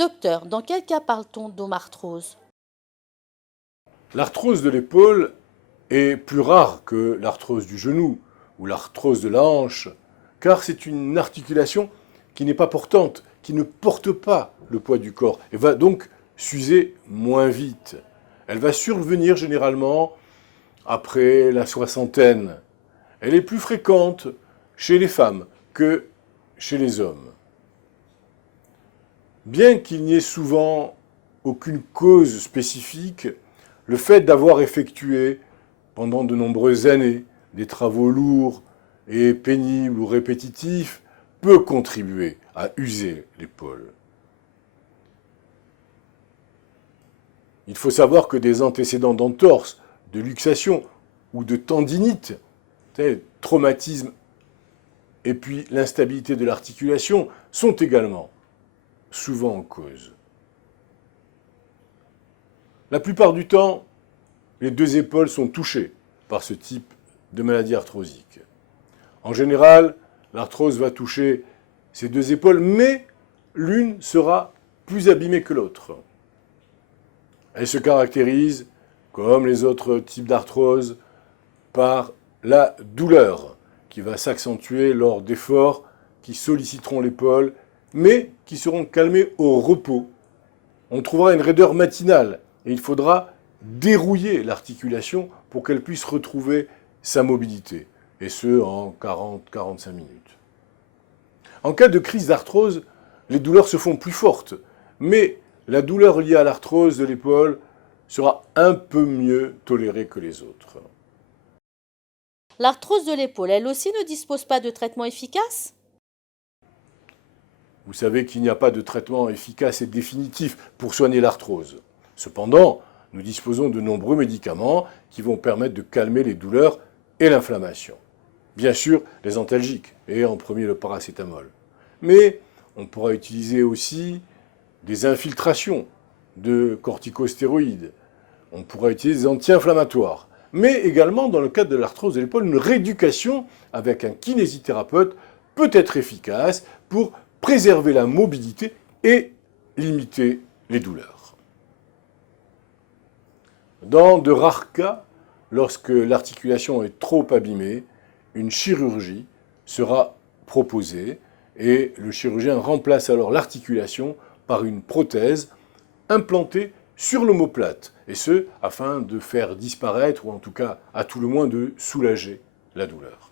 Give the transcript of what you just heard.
Docteur, dans quel cas parle-t-on d'omarthrose? L'arthrose de l'épaule est plus rare que l'arthrose du genou ou l'arthrose de la hanche, car c'est une articulation qui n'est pas portante, qui ne porte pas le poids du corps, et va donc s'user moins vite. Elle va survenir généralement après la soixantaine. Elle est plus fréquente chez les femmes que chez les hommes. Bien qu'il n'y ait souvent aucune cause spécifique, le fait d'avoir effectué pendant de nombreuses années des travaux lourds et pénibles ou répétitifs peut contribuer à user l'épaule. Il faut savoir que des antécédents d'entorse, de luxation ou de tendinite, traumatisme et puis l'instabilité de l'articulation sont également souvent en cause. La plupart du temps, les deux épaules sont touchées par ce type de maladie arthrosique. En général, l'arthrose va toucher ces deux épaules, mais l'une sera plus abîmée que l'autre. Elle se caractérise, comme les autres types d'arthrose, par la douleur qui va s'accentuer lors d'efforts qui solliciteront l'épaule, mais qui seront calmés au repos. On trouvera une raideur matinale et il faudra dérouiller l'articulation pour qu'elle puisse retrouver sa mobilité, et ce en 40-45 minutes. En cas de crise d'arthrose, les douleurs se font plus fortes, mais la douleur liée à l'arthrose de l'épaule sera un peu mieux tolérée que les autres. L'arthrose de l'épaule, elle aussi ne dispose pas de traitement efficace? Vous savez qu'il n'y a pas de traitement efficace et définitif pour soigner l'arthrose. Cependant, nous disposons de nombreux médicaments qui vont permettre de calmer les douleurs et l'inflammation. Bien sûr, les antalgiques, et en premier le paracétamol. Mais on pourra utiliser aussi des infiltrations de corticostéroïdes. On pourra utiliser des anti-inflammatoires. Mais également, dans le cadre de l'arthrose de l'épaule, une rééducation avec un kinésithérapeute peut être efficace pour préserver la mobilité et limiter les douleurs. Dans de rares cas, lorsque l'articulation est trop abîmée, une chirurgie sera proposée et le chirurgien remplace alors l'articulation par une prothèse implantée sur l'omoplate, et ce, afin de faire disparaître, ou en tout cas, à tout le moins, de soulager la douleur.